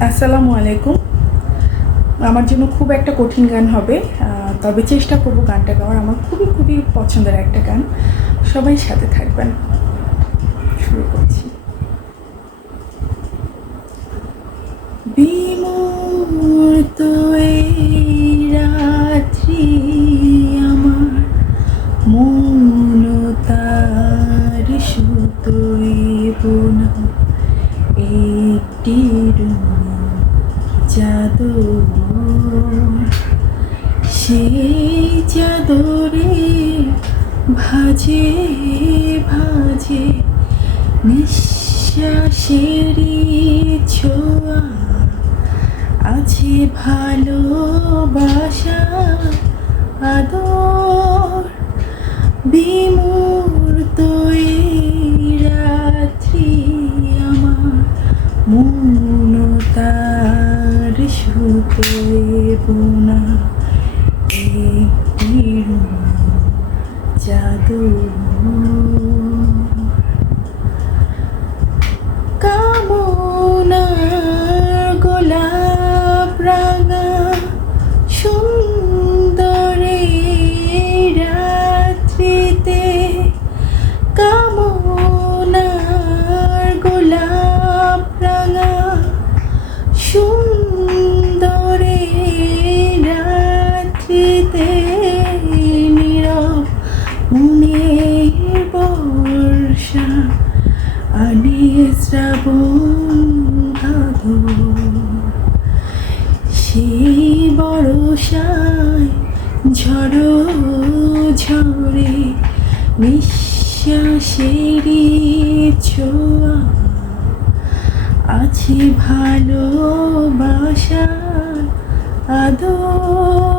আসসালামু আলাইকুম। আমার জন্য খুব একটা কঠিন গান হবে তবে চেষ্টা করব গানটা গাওয়ার। আমার খুবই খুবই পছন্দের একটা গান। সবাই সাথে থাকবেন। শুরু করছি। রাত্রি আমার মৌনতার সুতোই বোনা। একটি চাদর সেই চাদরে ভাজে ভাজে নিঃশ্বাসেরই ছোঁয়া আছে ভালোবাসা আদর বিমূর্ত মৌনতার সুতোয় বোনা একটি মনের বর্ষা আনে শ্রাবণ সেই বরসায় ঝড়ো ঝরে নিঃশ্বাসেরই ছোঁয়া। আছে ভালোবাসা আদর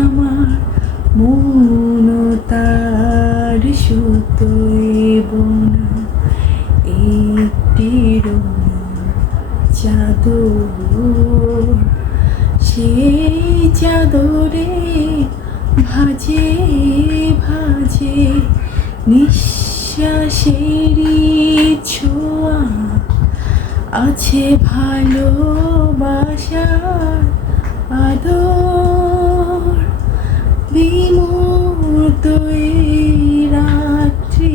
আমার সুতোয় বোনা। একটি চাদর সেই চাদরে ভাজে ভাজে ছোঁয়া আছে ভালোবাসা এই রাত্রি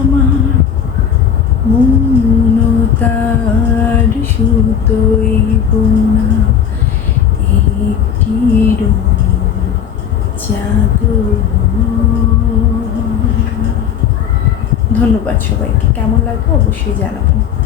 আমার মৌনতার সুতোই বোনা একটি চাদর। ধন্যবাদ সবাইকে। কেমন লাগবে অবশ্যই জানাবেন।